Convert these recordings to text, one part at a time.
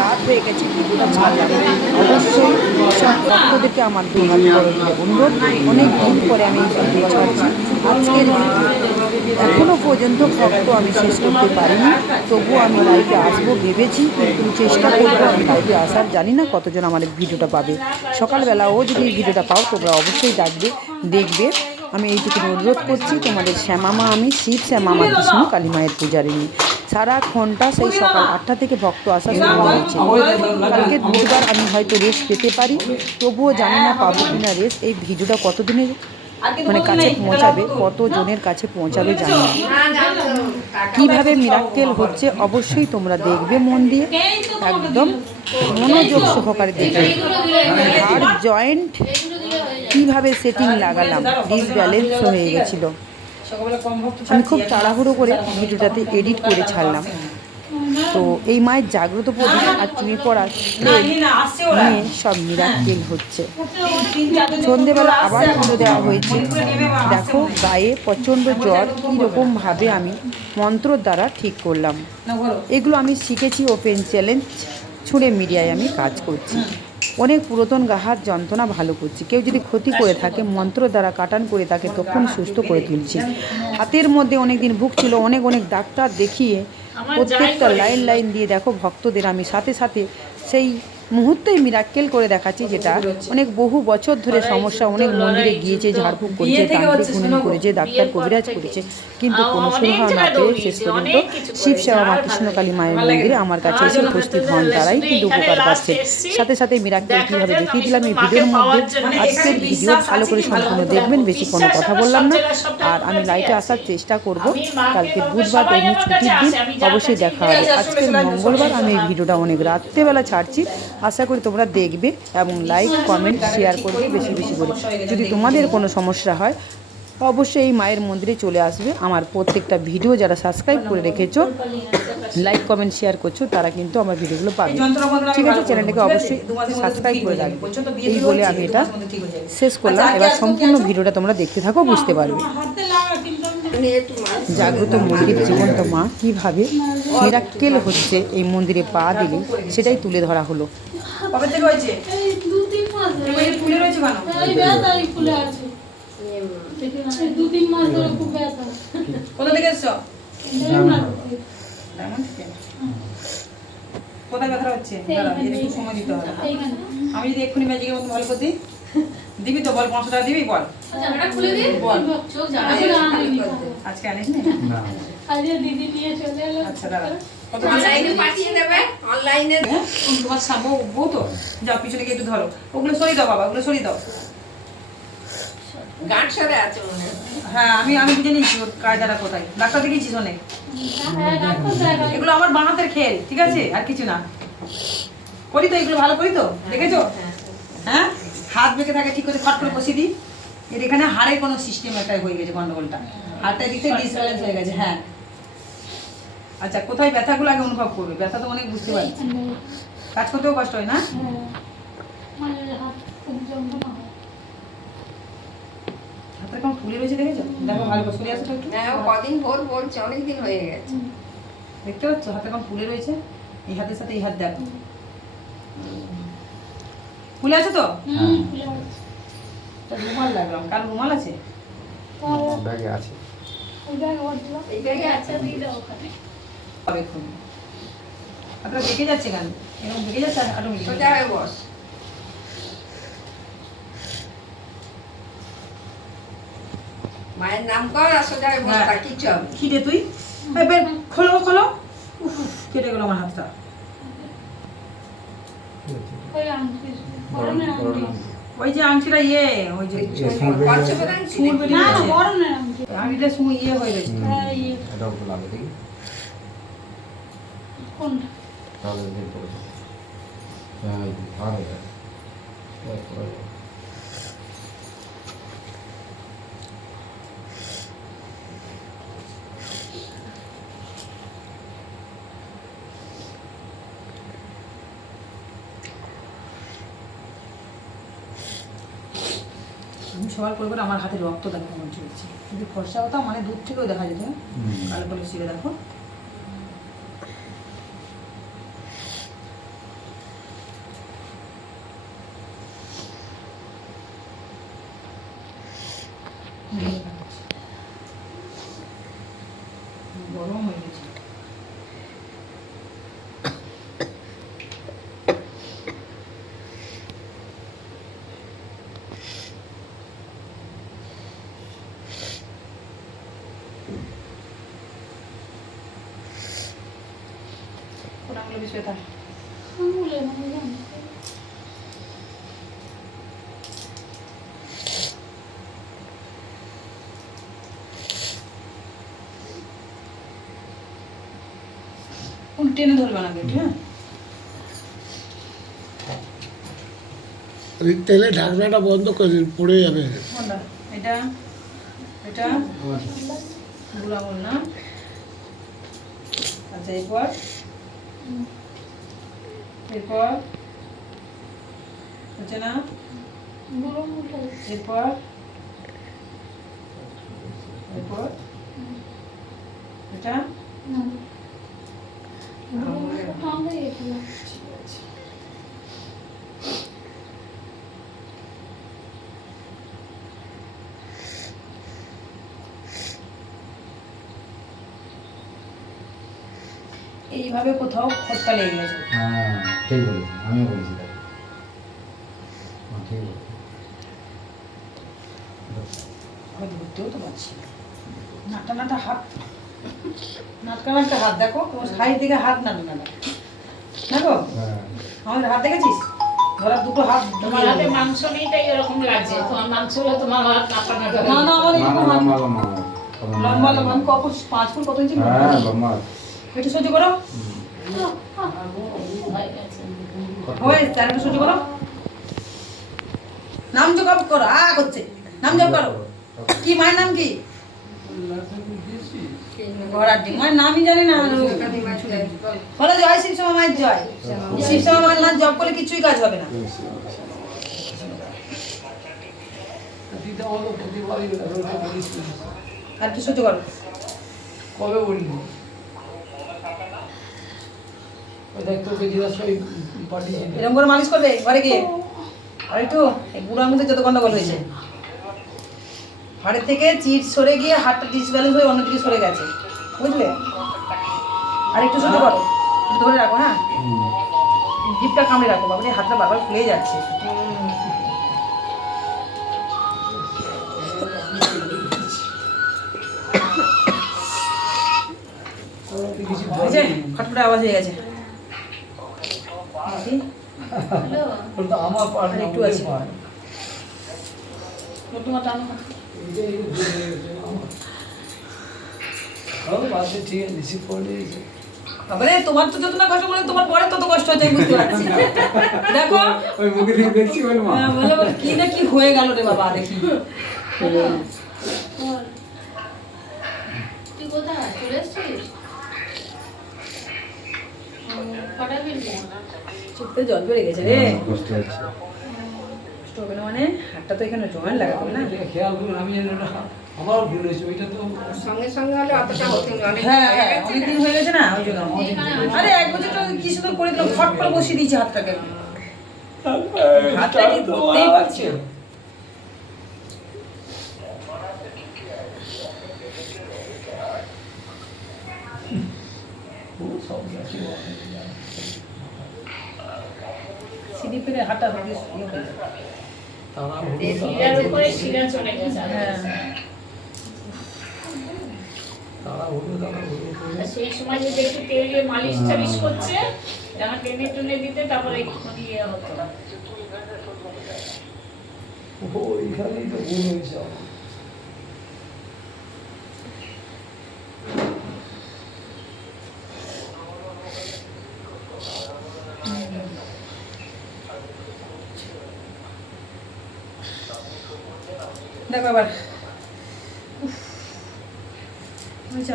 রাত হয়ে গেছে অবশ্যই ভক্তদেরকে আমার অনুরোধ। অনেক দিন পরে আমি ভিডিও ছাড়ছি আজকের পর্যন্ত ভক্ত আমি শেষ করতে পারিনি। তবুও আমি লাইভে আসব ভেবেছি, কিন্তু চেষ্টা করব আমি লাইভে আসার। জানি না কতজন আমার ভিডিওটা পাবে। সকালবেলা ও যদি ভিডিওটা পাও, তোমরা অবশ্যই ডাকবে দেখবে। আমি এইটুকু অনুরোধ করছি, তোমাদের শ্যামামা আমি, শিব শ্যামামা কৃষ্ণ কালী মায়ের পূজারিনী সারা ঘণ্টা সেই সকাল আটটা থেকে ভক্ত আসা শুরু হয়েছে। কালকে বুধবার আমি হয়তো রেস্ট পেতে পারি। তবুও জানি না পাবো কিনা রেস্ট এই ভিডিওটা কতদিনের মানে কাছে পৌঁছাবে কত জনের কাছে পৌঁছাবে জানি না। কীভাবে মিরাক্কেল হচ্ছে অবশ্যই তোমরা দেখবে মন দিয়ে। একদম মনোযোগ সহকারে দেখবে। আর জয়েন্ট কীভাবে সেটিং লাগালাম ডিসব্যালেন্স হয়ে গেছিল। আমি খুব তাড়াহুড়ো করে ভিডিওটাতে এডিট করে ছাড়লাম। তো এই মায়ের জাগ্রত প্রদীপ আর তুমি পড়ার নিয়ে সব মিরাক্কেল হচ্ছে। সন্ধেবেলা আবার পুজো দেওয়া হয়েছে। দেখো গায়ে প্রচণ্ড জ্বর কীরকমভাবে আমি মন্ত্রর দ্বারা ঠিক করলাম। এগুলো আমি শিখেছি ওপেন চ্যালেঞ্জ ছুঁড়ে মিডিয়ায় আমি কাজ করছি। অনেক পুরাতন গাহার যন্ত্রণা ভালো করছি। কেউ যদি ক্ষতি করে থাকে মন্ত্র দ্বারা কাটান করে তাকে তখন সুস্থ করে তুলছি। হাতের মধ্যে অনেক দিন ভুগছিল অনেক অনেক ডাক্তার দেখিয়ে প্রত্যেকটা লাইন লাইন দিয়ে দেখো ভক্তদের আমি সাথে সাথে সেই মুহূর্তেই মিরাক্কেল করে দেখাচ্ছি যেটা অনেক বহু বছর ধরে সমস্যা অনেক মন্দিরে গিয়েছে ঝাড়ফুঁক করেছে তান্ত্রিক গুণন করেছে ডাক্তার কবিরাজ করেছে। কিন্তু কোনো সুরাহা না পেয়ে শেষ পর্যন্ত শিব সেবা মা কৃষ্ণকালী মায়ের মন্দিরে আমার কাছে এসে উপস্থিত হন তারাই কিন্তু উপকার পাচ্ছে। সাথে সাথে মিরাক্কেল কীভাবে দেখিয়ে দিলাম এই ভিডিওর মধ্যে? আজকের ভিডিও ভালো করে সম্পূর্ণ দেখবেন বেশি কোনো কথা বললাম না। আর আমি লাইটে আসার চেষ্টা করব। কালকে বুধবার এমনি ছুটির দিন অবশ্যই দেখা হবে। আজকের মঙ্গলবার আমি এই ভিডিওটা অনেক রাত্রেবেলা ছাড়ছি আশা করি তোমরা দেখবে এবং লাইক কমেন্ট শেয়ার করবে বেশি বেশি করে। যদি তোমাদের কোনো সমস্যা হয়, অবশ্যই এই মায়ের মন্দিরে চলে আসবে। আমার প্রত্যেকটা ভিডিও যারা সাবস্ক্রাইব করে রেখেছো লাইক কমেন্ট শেয়ার করছ, তারা কিন্তু আমার ভিডিওগুলো পাবে। ঠিক আছে, চ্যানেলটাকে অবশ্যই সাবস্ক্রাইব করে রাখবে। এই বলে আমি এটা শেষ করলাম। এবার সম্পূর্ণ ভিডিওটা তোমরা দেখতে থাকো, বুঝতে পারবে। জাগ্রত মন্দির জীবন্ত মা কীভাবে মিরাক্কেল হচ্ছে এই মন্দিরে পা দিলে, সেটাই তুলে ধরা হলো। কবে থেকে হয়েছে? এই দু তিন মাস ধরে। এই ফুলে রয়েছে কেন? এই ব্যথা এই ফুলে আছে। দু তিন মাস ধরে খুব ব্যথা। কোথা থেকে এসছো? কোথায় ব্যথা হচ্ছে? দাঁড়া, এর একটু সময় দিতে হবে। আমি যদি এক্ষুনি ম্যাজিকের মতো ভালো করে দিই দিবি তো বল পাঁচশো টাকা দিবি বল। আনিনি আজকে আনিস নি? দিদি নিয়ে চলে এলো। আচ্ছা দাঁড়া। কত পাঠিয়ে দেবে। অনলাইনে হ্যাঁ? তোমার সামনে বউ তো। যাও পিছনে গিয়ে একটু ধরো। ওগুলো সরিয়ে দাও বাবা ওগুলো সরিয়ে দাও। গাঁট সরে আছে হ্যাঁ। আমি আমি বুঝে নিয়েছি ওর কায়দাটা কোথায়। ডাক্তার দেখিয়েছিস অনেক। হ্যাঁ ডাক্তার দেখা এগুলো আমার বানাতের খেল ঠিক আছে? আর কিছু না। করি তো এগুলো ভালো করি তো? দেখেছ? হ্যাঁ হাত বেঁকে থাকে ঠিক করে খট করে বসিয়ে দিই। এখানে হাড়ে কোনো সিস্টেম একটা হয়ে গেছে গন্ডগোলটা। হাড়টা দিতে ডিসব্যালেন্স হয়ে গেছে হ্যাঁ। আচ্ছা কোথায় ব্যথাগুলো আগে অনুভব করবে? ব্যথা তো অনেক বুঝতে পারছি। কাজ করতেও কষ্ট হয় না? হ্যাঁ। মানে হাত খুব যন্ত্রণা হয় হাতে কেমন ফুলে রয়েছে দেখেছ? দেখো ভালো করে সরে আসছো হ্যাঁ কদিন ভোর বলছে অনেকদিন হয়ে গেছে। দেখতে পাচ্ছ? হাতে কেমন ফুলে রয়েছে। এই হাতের সাথে এই হাত দেখো। ফুলে আছে তো? হুম তা রুমাল লাগলাম। কার রুমাল আছে? তাও আছে। আচ্ছা আপনার বেঁকে যাচ্ছে কেন এরকম বেঁকে যাচ্ছে অটোমেটিক সোজা হয়ে বস। মায়ের নাম কর আর সোজা হয়ে বস হ্যাঁ। তার কিচ্ছু তুই? খোলো খোলো। উফ কেটে গেল আমার হাতটা। ওই যে আংটিটা ইয়ে ওই যে আংটি আংটিটা সময় ইয়ে হয়ে গেছে হ্যাঁ ইয়ে এটাও তো লাগে দেখি কোনটা? তাহলে হ্যাঁ সবার করে করে আমার হাতে রক্ত দেখো কেমন চলছে যদি ফর্সা হতাম মানে দূর থেকেও দেখা যেত। কালো কালো শিরে দেখো। কোন টেনে ধরবে না কিন্তু হ্যাঁ? তেলে ঢাকনাটা বন্ধ করে দিন পড়ে যাবে। এটা এটা? বুড়ো আঙুল আচ্ছা এরপর? এরপর? হচ্ছে না? এরপর? এরপর? এইভাবে কোথাও খোঁজটা লেগে গেছে। হ্যাঁ। ঠিক বলেছি আমিও বলেছি তাই ঠিক আমি ধরতেও তো পারছি নাটা নাটা হাত নাটকা নাটকা হাত দেখো তোমার সাইড থেকে হাত নাড়ে না দেখো। হ্যাঁ। আমাদের হাত দেখেছিস? দুটো হাত তোমার হাতে মাংস নেই এরকম লাগছে তোমার মাংস হলে তোমার হাত কাঁপা না না না আমার এরকম হাত লম্বা লম্বা লম্বা। পাঁচ ফুট কত ইঞ্চি? হ্যাঁ লম্বা। একটু সহ্য করো হয়ে গেছে তার সহ্য করো। নাম জপ করো আ করছে। নাম জপ করো। কি মায়ের নাম কি? ঘোড়ার ডিম মায়ের নামই জানি না। বলো জয় শিব মায়ের জয়। শিব মায়ের নাম জপ করলে কিছুই কাজ হবে না। আর কি সহ্য করো। কবে বললি ওই দেখ তোকে জিজ্ঞাসা ওই পাঠিয়ে এরকম করে মালিশ করবে ঘরে গিয়ে? আর একটু বুড়ো আঙুলতে যত গন্ডগোল হয়েছে। হাড়ের থেকে চিট সরে গিয়ে হাতটা ডিসব্যালেন্স হয়ে অন্যদিকে সরে গেছে। বুঝলে? আর একটু সহ্য করো। ধরে রাখো হ্যাঁ? জিপটা কামড়ে রাখো বাবা হাতটা বারবার ফুলে যাচ্ছে। খটখটে আওয়াজ হয়ে গেছে। আমার পাট একটু আছে। তোমার ঠিক আছে রিসিভ করে তো যত না কষ্ট বলে তোমার পরে তত কষ্ট হচ্ছে বুঝতে পারছি। দেখো। ওই মুখে দিকে দেখছি বল মা। হ্যাঁ, বলে বলে কি না কি হয়ে গেল রে বাবা দেখি। তুই কোথায়? চলে এসছিস? জল বেড়ে গেছে রে। কষ্ট হচ্ছে। কষ্ট হবে না মানে হাতটা তো এখানে জয়েন লাগাতে হবে না? খেয়াল করুন আমি আমার ভুল হয়েছে ওইটা তো সঙ্গে সঙ্গে হলে অতটা হতো না হ্যাঁ হ্যাঁ অনেক দিন হয়ে গেছে না ওই জন্য। আরে এক বছর তো কি সুন্দর করে দিলাম ফট করে বসিয়ে দিয়েছে হাতটাকে। হাতটা ঠিক ধরতেই পারছি না। ও সব গেছে সিঁড়ি ফিরে হাতটা ধরে ইয়ে হয়ে যায়। তারা হলো শিরার উপরে শিরা চলে গেছে হ্যাঁ তারা হলো করে আর সেই সময় যদি একটু তেল দিয়ে মালিশ টালিশ করছে জামা টেনে টুনে দিতে তারপরে একটুখানি ইয়ে হতো ও এইখানেই তো ভুল হয়েছে দেখো।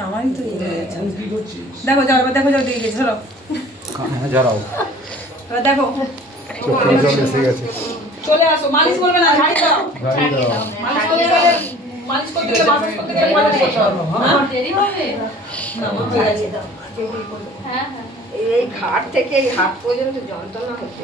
আমারই তো ইয়ে দেখো যাও এবার দেখো যাও দিয়ে গেছে চলো কানে এবার দেখো। চলে আসো মালিশ করবে না ঝাড়ি দাও। মালিশ করতে গেলে মালিশ করতে গেলে মালিশ করতে গেলে মালিশ করতে হবে। হ্যাঁ? দেরি হবে? না, আমার হয়ে হ্যাঁ হ্যাঁ। এই এই ঘাট থেকে এই হাত পর্যন্ত যন্ত্রণা হচ্ছে।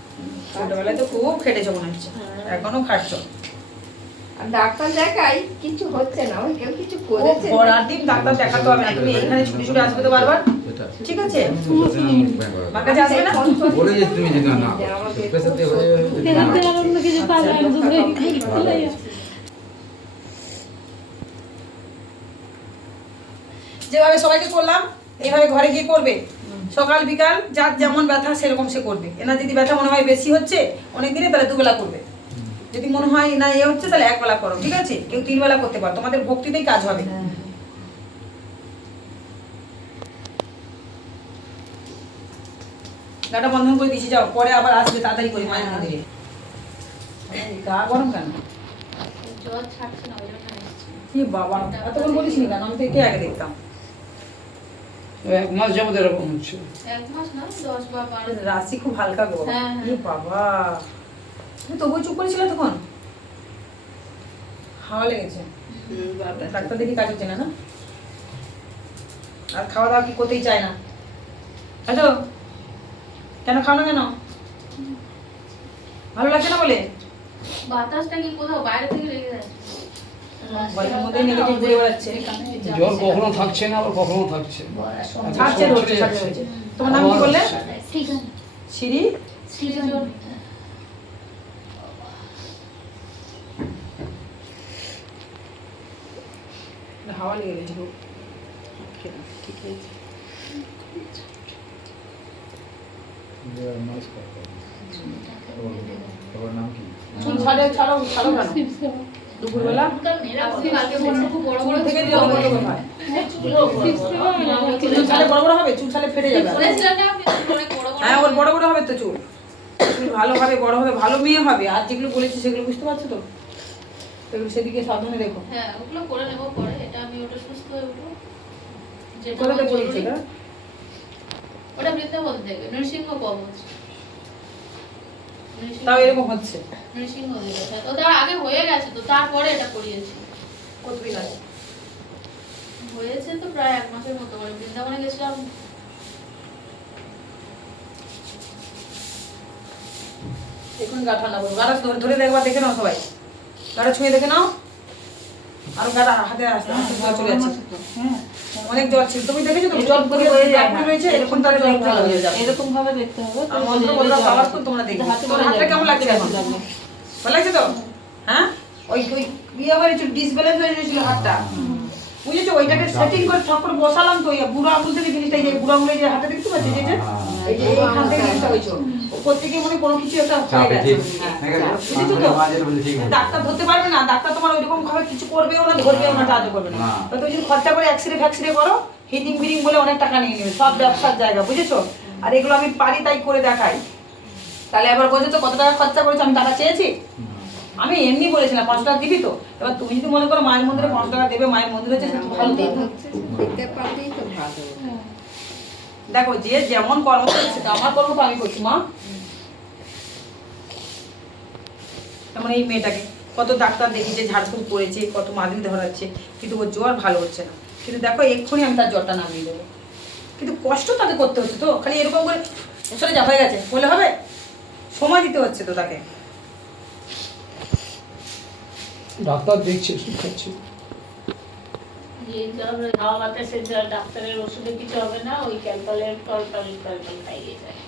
ছোটবেলায় তো খুব খেটেছো মনে হচ্ছে। এখনও খাটছো ডাক্তার দেখাই কিছু হচ্ছে না ওই কেউ কিছু করেছে। না। দিন ডাক্তার দেখাতে হবে না তুমি এখানে ছুটি ছুটি আসবে তো বারবার। ঠিক আছে? আমার কাছে আসবে না? বলে যে তুমি যদি না। যে আমাকে প্রেসার দিয়ে হয়ে অন্য কিছু পাবে ভালোই যেভাবে সবাইকে করলাম এইভাবে ঘরে গিয়ে করবে। সকাল বিকাল যার যেমন ব্যথা সেরকম সে করবে। এনার যদি ব্যথা মনে হয় বেশি হচ্ছে অনেক দিনে তাহলে দুবেলা করবে। যদি মনে হয় না এ হচ্ছে তাহলে একবেলা করো ঠিক আছে? কেউ তিন বেলা করতে পারো তোমাদের ভক্তিতেই কাজ হবে। গাটা বন্ধন করে দিয়েছি যাও পরে আবার আসবে তাড়াতাড়ি করে মায়ের মন্দিরে গা গরম কেন? জ্বর ছাড়ছে না ওই জন্য এসেছি। কি বাবা এতক্ষণ বলিস নি কেন? আমি তো একে আগে দেখতাম। এক মাস যাবত এরকম হচ্ছে। এক মাস না? দশ বা বারো রাশি খুব হালকা গো। হ্যাঁ, হ্যাঁ। বাবা। তুমি তবুও চুপ করেছিলে তখন? হাওয়া লেগেছে? ডাক্তার দেখি কাজ হচ্ছে না না? আর খাওয়া দাওয়া কি করতেই চায় না। হ্যালো? কেন খাও না কেন? ভালো লাগছে না বলে? বাতাসটা কি কোথাও বাইরে থেকে লেগে যাচ্ছে জ্বর কখনো থাকছে না আবার কখনো থাকছে। ছাড়ছে রয়েছে ছাড়ছে তোমার নাম কি বললে? সিঁড়ি? হাওয়া লেগে গেছে ঠিক আছে খুব। তোমার নাম কি? ছাড়ে ছাড়ো ছাড়ো দুপুরবেলা। বড় চুল হয়। ছালে হবে চুল ছালে ফেটে যাবে। বলেছিলাম না আপনি অনেক বড় বড় হ্যাঁ ওর বড় বড় হবে তো চুল। চুল ভালো হবে বড় হবে ভালো মেয়ে হবে। আর যেগুলো বলেছি সেগুলো বুঝতে পারছ তো? এগুলো সেদিকে সাবধানে দেখো হ্যাঁ ওগুলো করে নেব পরে। এটা আমি ওটা সুস্থ হয়ে উঠবো। যেটা পড়েছে জরুরি। ওটা বৃন্দাবন থেকে নৃসিংহ কবচ তাও এরকম হচ্ছে। নৃসিংহ দিকে। ওটা আগে হয়ে গেছে তো তারপরে এটা করিয়েছি। কতদিন আগে হয়েছে তো প্রায় এক মাসের মতো করে। বৃন্দাবনে গেছিলাম। এখন গা ঠান্ডা করব গাটা ধরে ধরে দেখবার দেখে নাও সবাই। গাটা ছুঁয়ে দেখে নাও। আর গাটা হাতে আসতে আসতে চলে যাচ্ছে অনেক জ্বর ছিল। তুমি দেখেছ তো? জ্বর করে রয়েছে এরকম তার জ্বর হয়ে যাবে এরকম ভাবে দেখতে হবে আর মন্ত্র বলতে আওয়াজ করে তোমরা দেখবে। তোমার হাতটা কেমন লাগছে এখন? ভালো লাগছে তো? হ্যাঁ? ওই ওই ইয়ে ডিসব্যালেন্স হয়ে হাতটা। বুঝেছ? ওইটাকে সেটিং করে ঠক করে বসালাম তো ওই বুড়ো আঙুল থেকে জিনিসটা এই যে বুড়ো আঙুলে যে হাতে দেখতে পাচ্ছি যে যে যে এইখান থেকে জিনিসটা হয়েছে থেকে মনে কোনো কিছু একটা হয়ে গেছে। হ্যাঁ। বুঝেছ তো? ঠিক ডাক্তার ধরতে পারবে না ডাক্তার তোমার ওইরকম ভাবে কিছু করবেও না ধরবেও না সাহায্য করবে না। তো তুমি যদি খরচা করে এক্সরে ফ্যাক্সরে করো হিটিং ফিটিং বলে অনেক টাকা নিয়ে নেবে সব ব্যবসার জায়গা বুঝেছ? আর এগুলো আমি পারি তাই করে দেখাই। তাহলে এবার বোঝো তো কত টাকা খরচা করেছ আমি টাকা চেয়েছি? আমি এমনি বলেছিলাম পাঁচশো টাকা দিবি তো? এবার তুমি যদি মনে করো মায়ের মন্দিরে পাঁচশো টাকা দেবে মায়ের মন্দির হচ্ছে ভালো তো হচ্ছে দিতে পারলেই তো ভালো দেখো, যে যেমন কর্ম করছে আমার কর্ম আমি করছি, মা। যেমন এই মেয়েটাকে, কত ডাক্তার দেখিয়েছে ঝাড়ফুঁক করেছে, কত মাদিন ধরাচ্ছে, কিন্তু ওর জ্বর ভালো হচ্ছে না। কিন্তু দেখো, এক্ষুনি আমি তার জ্বরটা নামিয়ে দেবো। কিন্তু কষ্ট তাকে করতে হচ্ছে তো, খালি এরকম করে সরে যা, হয়ে গেছে। বলে হবে? সময় দিতে হচ্ছে তো তাকে। ডাক্তার দেখছে ওষুধ হাওয়া ডাক্তারের ওষুধে কিছু হবে না ওই ক্যালকালের খাইয়ে যায়।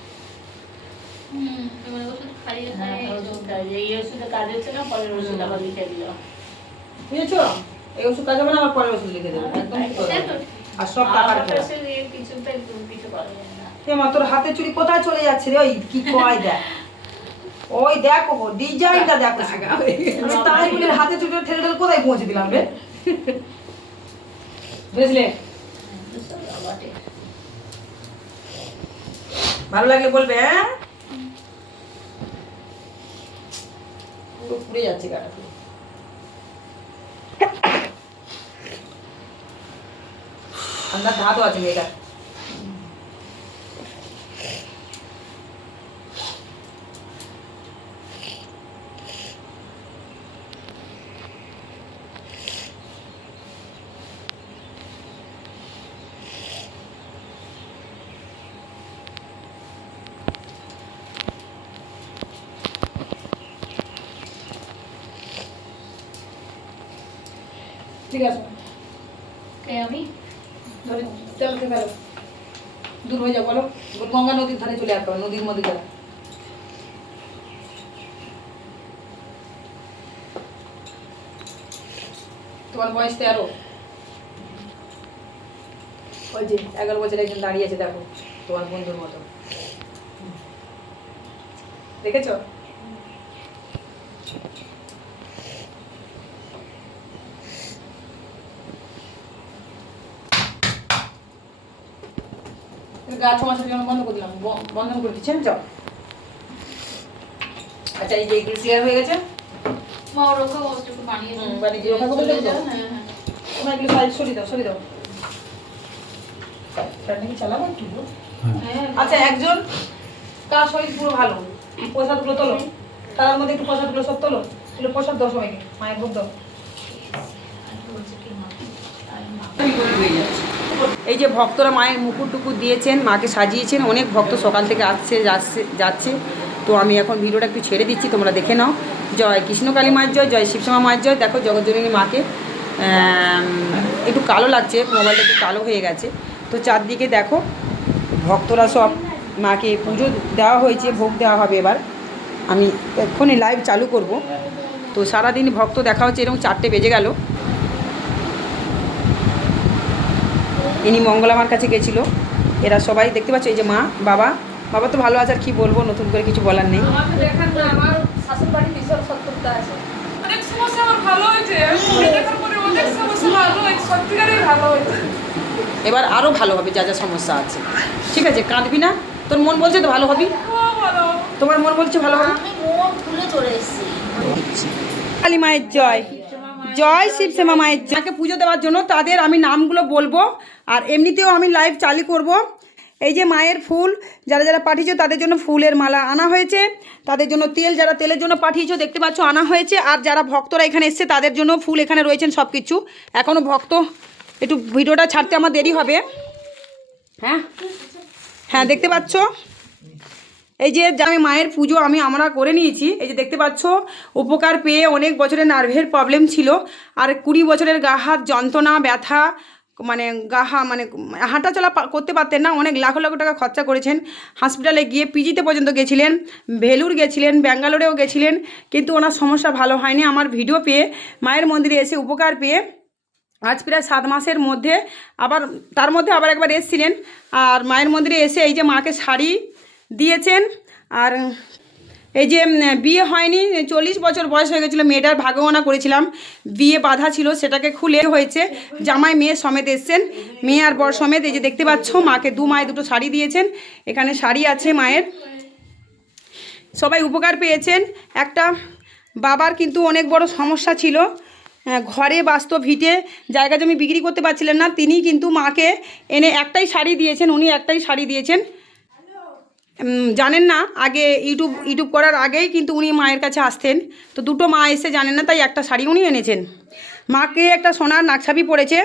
তোর হাতে চুড়ি কোথায় চলে যাচ্ছে রে? ওই কি কয় দেখ। ওই দেখো ডিজাইনটা দেখো তাই হাতে চুরি ঠেলে ঠেলে কোথায় পৌঁছে দিলাম রে? বুঝলে বটে ভালো লাগলে বলবে হ্যাঁ? পুরো পুড়ে যাচ্ছে গাটা পুরো। ঠান্ডা ধাতও আছে মেয়েটা ঠিক আছে। কে আমি? ধরে চালতে ফেলো দূর হয়ে যাও বলো। গঙ্গা নদীর ধারে চলে আসবে নদীর মধ্যে যাও। তোমার বয়স তেরো। ওই যে এগারো বছর একজন দাঁড়িয়ে আছে দেখো তোমার বন্ধুর মতো। দেখেছ? গা মাসের জন্য বন্ধ করে দিলাম ব- করে দিচ্ছেন যাও আচ্ছা এই যে এগুলো ক্লিয়ার হয়ে গেছে মা ওর ওকে অবস্থা একটু বানিয়ে বানিয়ে দিও। ওখানে দাও। হ্যাঁ হ্যাঁ তোমরা এগুলো সাইড সরিয়ে দাও সরিয়ে দাও চালাবো একটু হ্যাঁ আচ্ছা একজন কার শরীর পুরো ভালো প্রসাদগুলো তোলো তার মধ্যে একটু প্রসাদগুলো সব তোলো এগুলো প্রসাদ দাও সবাইকে মায়ের ভোগ দাও বলছে কি মা তাই মা এই যে ভক্তরা মায়ের মুকুট টুকুর দিয়েছেন, মাকে সাজিয়েছেন, অনেক ভক্ত সকাল থেকে আসছে, যাচ্ছে যাচ্ছে। তো আমি এখন ভিডিওটা একটু ছেড়ে দিচ্ছি, তোমরা দেখে নাও। জয় কৃষ্ণকালী মায়ের জয় জয় শিবশ্যামা মায়ের জয়। দেখো জগজ্জননী মাকে একটু কালো লাগছে, মোবাইলটা একটু কালো হয়ে গেছে। তো চারদিকে দেখো, ভক্তরা সব মাকে পুজো দেওয়া হয়েছে, ভোগ দেওয়া হবে এবার। আমি এক্ষুনি লাইভ চালু করব। তো সারাদিন ভক্ত দেখা হচ্ছে, এরকম চারটে বেজে গেল। ইনি মঙ্গলামার কাছে গেছিল। এরা সবাই দেখতে পাচ্ছ এই যে মা বাবা। বাবা তো ভালো আছে আর কি বলব নতুন করে কিছু বলার নেই। এবার আরও ভালো হবে যা যা সমস্যা আছে। ঠিক আছে কাঁদবি না। তোর মন বলছে তো ভালো হবি? তোমার মন বলছে ভালো হবে? আমি মন খুলে চলে এসেছি। কালী মায়ের জয়। জয় শিবশ্যামা মায়ের জয়। যাকে পুজো দেওয়ার জন্য তাদের আমি নামগুলো বলব। আর এমনিতেও আমি লাইভ চালু করব। এই যে মায়ের ফুল, যারা যারা পাঠিয়েছো তাদের জন্য ফুলের মালা আনা হয়েছে। তাদের জন্য তেল, যারা তেলের জন্য পাঠিয়েছো, দেখতে পাচ্ছ আনা হয়েছে। আর যারা ভক্তরা এখানে এসছে, তাদের জন্য ফুল এখানে রয়েছেন সব কিছু এখনও ভক্ত, একটু ভিডিওটা ছাড়তে আমার দেরি হবে। হ্যাঁ? হ্যাঁ দেখতে পাচ্ছ? এই যে আমি মায়ের পুজো আমি আমরা করে নিয়েছি। এই যে দেখতে পাচ্ছ, উপকার পেয়ে অনেক বছরের নার্ভের প্রবলেম ছিল। আর কুড়ি বছরের গা হাত যন্ত্রণা, ব্যথা মানে গা হা মানে হাঁটা চলা পা- করতে পারতেন না। অনেক লাখ লাখ টাকা খরচা করেছেন। হসপিটালে গিয়ে পিজিতে পর্যন্ত গেছিলেন, ভেলুর গেছিলেন, ব্যাঙ্গালোরেও গেছিলেন, কিন্তু ওনার সমস্যা ভালো হয়নি। আমার ভিডিও পেয়ে, মায়ের মন্দিরে এসে উপকার পেয়ে, আজ প্রায় সাত মাসের মধ্যে আবার, তার মধ্যে আবার একবার এসেছিলেন। আর মায়ের মন্দিরে এসে এই যে মাকে শাড়ি দিয়েছেন, আর এই যে বিয়ে হয়নি চল্লিশ বছর বয়স হয়ে গেছিল, মেয়েটার ভাগবনা করেছিলাম। বিয়ে বাধা ছিল, সেটাকে খুলে হয়েছে। জামাই মেয়ে সমেত এসছেন, মেয়ে আর বর সমেত। এই যে দেখতে পাচ্ছ, মাকে দু মায়ে দুটো শাড়ি দিয়েছেন, এখানে শাড়ি আছে মায়ের। সবাই উপকার পেয়েছেন। একটা বাবার কিন্তু অনেক বড় সমস্যা ছিল ঘরে বাস্তব ভিটে, জায়গা জমি বিক্রি করতে পারছিলেন না তিনি কিন্তু মাকে এনে একটাই শাড়ি দিয়েছেন, উনি একটাই শাড়ি দিয়েছেন। জানেন না, আগে ইউটিউব ইউটিউব করার আগেই কিন্তু উনি মায়ের কাছে আসতেন। তো দুটো মা এসে জানেন না, তাই একটা শাড়ি উনি এনেছেন। মাকে একটা সোনার নাকছাবি পড়েছে